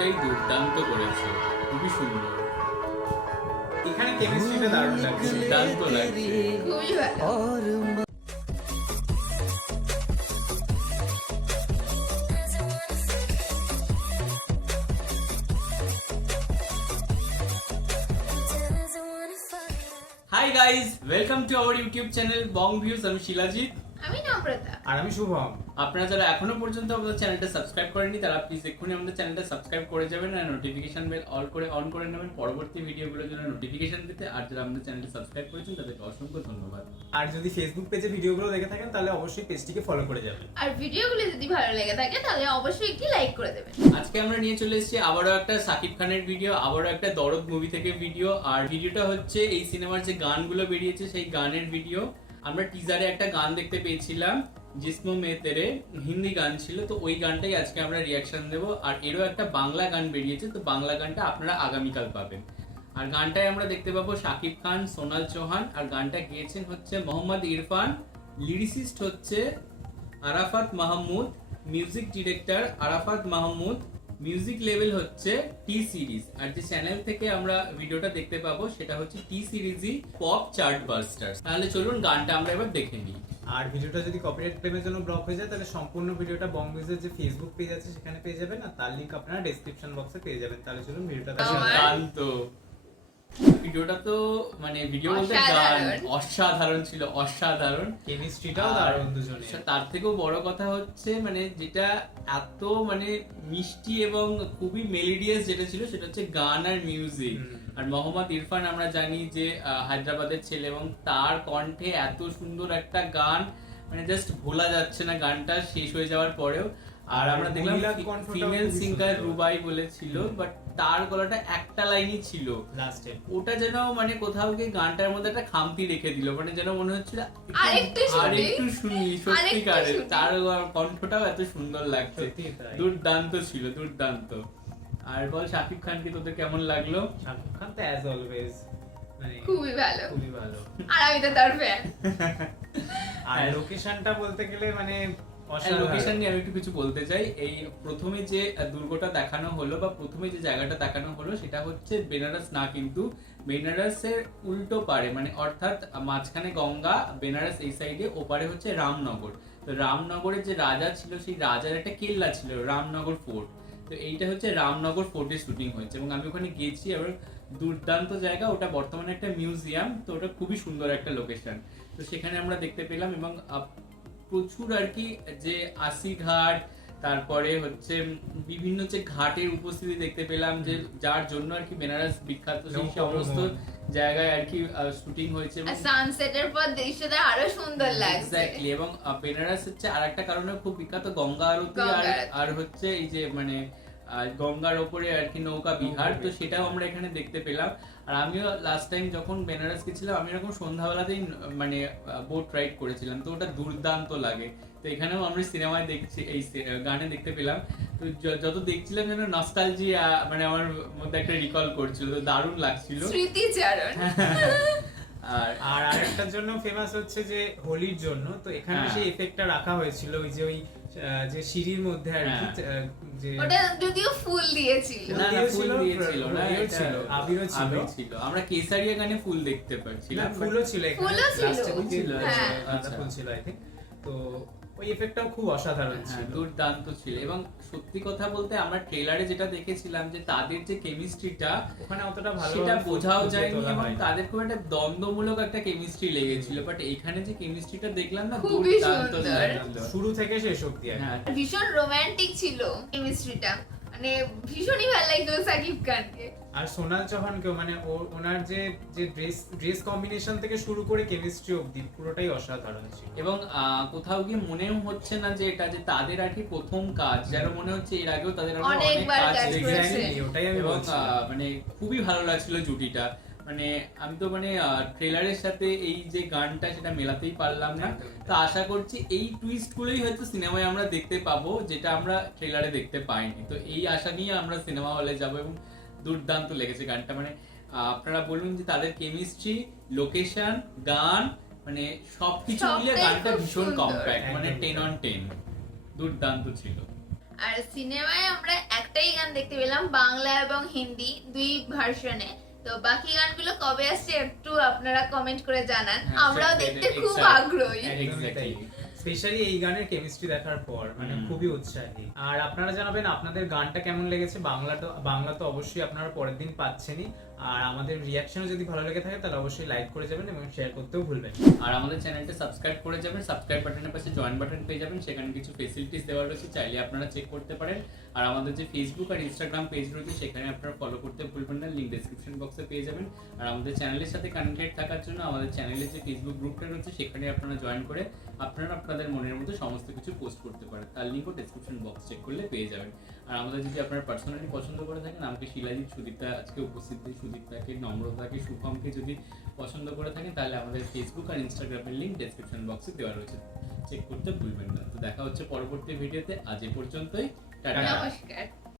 মিউজিকটাই দুর্দান্ত করেছে, খুবই সুন্দর। এখানে কেমিস্ট্রিটা দারুণ লাগছে, দুর্দান্ত লাগছে, খুবই ভালো। Hi guys, welcome to our YouTube channel Bong views. আমি শিলাজিৎ, আমি নম্রতা। আর আমি শুভম। আপনারা যারা এখনো পর্যন্ত আমাদের চ্যানেলটা সাবস্ক্রাইব করেননি তারা প্লিজ এক্ষুনি আমাদের চ্যানেলটা সাবস্ক্রাইব করে যাবেন আর নোটিফিকেশন বেল অন করে নেবেন পরবর্তী ভিডিওগুলোর জন্য নোটিফিকেশন পেতে। আর যারা আমাদের চ্যানেলটা সাবস্ক্রাইব করেছেন তাদেরকে অসংখ্য ধন্যবাদ। আর যদি ফেসবুক পেজে ভিডিওগুলো দেখে থাকেন তাহলে অবশ্যই পেজটিকে ফলো করে যাবেন। আর ভিডিওগুলো যদি ভালো লেগে থাকে তাহলে অবশ্যই একটি লাইক করে দেবেন। আজকে আমরা নিয়ে চলে এসেছি আবারও একটা সাকিব খানের ভিডিও, আবারও একটা দরদ মুভি থেকে ভিডিও। আর ভিডিওটা হচ্ছে এই সিনেমার যে গানগুলো বেরিয়েছে সেই গানের ভিডিও। আমরা টিজারে একটা গান দেখতে পেয়েছিলাম, জিসমো মে তেরে, হিন্দি গান ছিল, তো ওই গানটাই আজকে আমরা রিয়াকশন দেব। আর এরও একটা বাংলা গান বেরিয়েছে, তো বাংলা গানটা আপনারা আগামীকাল পাবেন। আর গানটায় আমরা দেখতে পাবো শাকিব খান, সোনাল চৌহান, আর গানটা গেয়েছেন হচ্ছে মোহাম্মদ ইরফান, লিরিসিস্ট হচ্ছে Arafat Mahmud, music director Arafat Mahmud, music level হচ্ছে টি সিরিজ। আর যে চ্যানেল থেকে আমরা ভিডিওটা দেখতে পাবো সেটা হচ্ছে টি সিরিজই পপ চার্ট বাস্টার্স। তাহলে চলুন গানটা আমরা এবার দেখে নিই। আর ভিডিওটা যদি কপিরাইট ক্লেমের জন্য ব্লক হয়ে যায় তাহলে সম্পূর্ণ ভিডিওটা বং ভিউজের যে ফেসবুক পেজ আছে সেখানে পেয়ে যাবেন, আর তার লিংক আপনারা ডেসক্রিপশন বক্সে পেয়ে যাবেন। তাহলে চলুন ভিডিওটা দেখা যাক। দুর্দান্ত ভিডিওটা, তো মানে ভিডিও বলতে গান অসাধারণ ছিল, অসাধারণ। কেমিস্ট্রিটাও দারুণ দুজনে। তার থেকেও বড় কথা হচ্ছে মানে যেটা এত মানে মিষ্টি এবং খুবই মেলোডিয়াস যেটা ছিল সেটা হচ্ছে গান আর মিউজিক। আর মোহাম্মদ ইরফান আমরা জানি যে হায়দ্রাবাদের ছেলে, এবং তার কণ্ঠে এত সুন্দর একটা গান, মানে জাস্ট ভোলা যাচ্ছে না গানটা শেষ হয়ে যাওয়ার পরেও। আর আমরা দেখলাম ফিমেল সিঙ্গার রুবাই বলেছিল, বাট তার গলাটা একটা লাইনই ছিল লাস্টে, ওটা যেন মানে কোথাও গিয়ে গানটার মধ্যে একটা খামতি রেখে দিল, মানে যেন মনে হচ্ছিল আরেকটু শুনি। সত্যিকারের তার কণ্ঠটাও এত সুন্দর লাগছে, দুর্দান্ত ছিল, দুর্দান্ত। আর বল শাকিব খানকে তোদের কেমন লাগলো? শাকিব খান তো অ্যাজ অলওয়েজ মানে খুবই ভালো, খুবই ভালো। আর আমি তো তার ফ্যান। আর লোকেশনটা বলতে গেলে মানে লোকেশন নিয়ে আমি একটু কিছু বলতে চাই। এই প্রথমে যে দুর্গটা দেখানো হলো বা প্রথমে যে জায়গাটা দেখানো হলো সেটা হচ্ছে বেনারস না, কিন্তু বেনারসের উল্টো পারে, মানে অর্থাৎ মাঝখানে গঙ্গা, বেনারস এই সাইডে, ওপারে হচ্ছে রামনগর। তো রামনগরের যে রাজা ছিল সেই রাজার একটা কেল্লা ছিল, রামনগর ফোর্ট। তো এইটা হচ্ছে রামনগর ফোর্টে শুটিং হয়েছে এবং আমি ওখানে গেছি। এবার দুর্দান্ত জায়গা, ওটা বর্তমানে একটা মিউজিয়াম, তো ওটা খুবই সুন্দর একটা লোকেশন। তো সেখানে আমরা দেখতে পেলাম এবং প্রচুর আর কি যে আশি ঘাট, তারপরে হচ্ছে বিভিন্ন যে ঘাটের উপস্থিতি দেখতে পেলাম, যে যার জন্য আর কি বেনারস বিখ্যাত, সেই সমস্ত জায়গায় আর কি শুটিং হয়েছে। আর সানসেটের পর দৃশ্যটা আরো সুন্দর লাগছে। এক্স্যাক্টলি। এবং বেনারস হচ্ছে আরেকটা কারণে খুব বিখ্যাত, গঙ্গা আরতি, আর হচ্ছে এই যে মানে গঙ্গার ওপরে আর কি নৌকা বিহার, তো সেটাও আমরা এখানে দেখতে পেলাম। আর আমিও লাস্ট টাইম যখন বেনারস গেছিলাম আমি এরকম সন্ধ্যাবেলাতেই মানে বোট রাইড করেছিলাম, তো ওটা দুর্দান্ত লাগে। তো এখানেও আমরা সিনেমায় দেখছি, এই গানে দেখতে পেলাম। তো যত দেখছিলাম যেন নস্টালজিয়া মানে আমার মধ্যে একটা রিকল করছিল, তো দারুণ লাগছিল, স্মৃতিচারণ। আর আরেকটার জন্য ফেমাস হচ্ছে যে হোলির জন্য, তো এখানে সেই এফেক্টটা রাখা হয়েছিল ওই যে ওই যে সিঁড়ির মধ্যে আর কি, যে ওটা যদিও ফুল দিয়েছিল, না ফুল দিয়েছিল না, এটা ছিল আবিরও ছিল। আমরা কেসারিয়া গানে ফুল দেখতে পাচ্ছিলাম, ফুলও ছিল এখানে, লাস্টে ছিল আচ্ছা ফুল ছিল আই থিংক। তো ওই এফেক্টটাও খুব অসাধারণ ছিল, দুর্দান্ত ছিল। এবং সত্যি কথা বলতে আমরা ট্রেলারে যেটা দেখেছিলাম যে তাদের যে কেমিস্ট্রিটা ওখানে অতটা ভালো সেটা বোঝাও যায়নি এবং তাদের খুব একটা দ্বন্দ্বমূলক একটা কেমিস্ট্রি লেগেছিল, বাট এখানে যে কেমিস্ট্রিটা দেখলাম না দুর্দান্ত, শুরু থেকে শেষ অবধি। ভীষণ রোমান্টিক ছিল কেমিস্ট্রিটা, মানে ভীষণই ভালো লাগলো সাকিব খানকে। আর সোনাল চৌহানকেও, মানে ওনার যে ড্রেস কম্বিনেশন থেকে শুরু করে কেমিস্ট্রি অবধি পুরোটাই অসাধারণ ছিল। এবং কোথাও গিয়ে মনেও হচ্ছে না যে এটা যে তাদের আর কি প্রথম কাজ, যেন মনে হচ্ছে এর আগেও তাদের অনেক কাজ দেখেছি, ওটাই আমি বলছি। মানে খুবই ভালো লাগছিল জুটিটা। মানে আমি তো মানে ট্রেলারের সাথে এই যে গানটা সেটা মেলাতেই পারলাম না, তো আশা করছি এই টুইস্ট গুলোই হয়তো সিনেমায় আমরা দেখতে পাবো যেটা আমরা ট্রেলারে দেখতে পাইনি। তো এই আশা নিয়ে আমরা সিনেমা হলে যাব এবং দুর্দান্ত লেগেছে গানটা। মানে আপনারা বলুন যে তাদের কেমিস্ট্রি, লোকেশন, গান, মানে সবকিছু মিলিয়ে গানটা ভীষণ কম্প্যাক্ট, মানে 10 on 10 দুর্দান্ত ছিল। আর সিনেমায় আমরা একটাই গান দেখতে পেলাম, বাংলা এবং হিন্দি দুই ভার্সনে। তো বাকি গানগুলো কবে আসছে একটু আপনারা কমেন্ট করে জানান, হ্যাঁ, আমরাও সেটাই, দেখতে খুব exactly. আগ্রহী। Exactly. স্পেশালি এই গানের কেমিস্ট্রি দেখার পর মানে খুবই উৎসাহী। আর আপনারা জানাবেন আপনাদের গানটা কেমন লেগেছে। বাংলা তো অবশ্যই আপনারা পরের দিন পাচ্ছেনই। আর আমাদের রিয়াকশনও যদি ভালো লেগে থাকে তাহলে অবশ্যই লাইক করে যাবেন এবং শেয়ার করতেও ভুলবেন না। আর আমাদের চ্যানেলটা সাবস্ক্রাইব করে যাবেন, সাবস্ক্রাইব বাটনের পাশে জয়েন বাটন পেয়ে যাবেন, সেখানে কিছু ফেসিলিটিস দেওয়া রয়েছে, চাইলে আপনারা চেক করতে পারেন। আর আমাদের যে ফেসবুক আর ইনস্টাগ্রাম পেজ রয়েছে সেখানে আপনারা ফলো করতে ভুলবেন না, লিংক ডেসক্রিপশন বক্সে পেয়ে যাবেন। আর আমাদের চ্যানেলের সাথে কানেক্টেড থাকার জন্য আমাদের চ্যানেলের যে ফেসবুক গ্রুপটা রয়েছে সেখানে আপনারা জয়েন করে আপনারা আপনাদের মনের মতো সমস্ত কিছু পোস্ট করতে পারেন, তার লিঙ্কও ডেসক্রিপশন বক্স চেক করলে পেয়ে যাবেন। আর আমাদের যদি আপনারা পার্সোনালি পছন্দ করে থাকেন, আমাকে শিলাজিৎ, সুদীপ্তা আজকে উপস্থিত, সুদীপ্তাকে, নম্রতাকে, শুভমকে যদি পছন্দ করে থাকেন তাহলে আমাদের ফেসবুক আর ইনস্টাগ্রামের লিঙ্ক ডেসক্রিপশন বক্সে দেওয়া রয়েছে, চেক করতে ভুলবেন না। তো দেখা হচ্ছে পরবর্তী ভিডিওতে, আজ এ পর্যন্তই, টাটা। নমস্কার।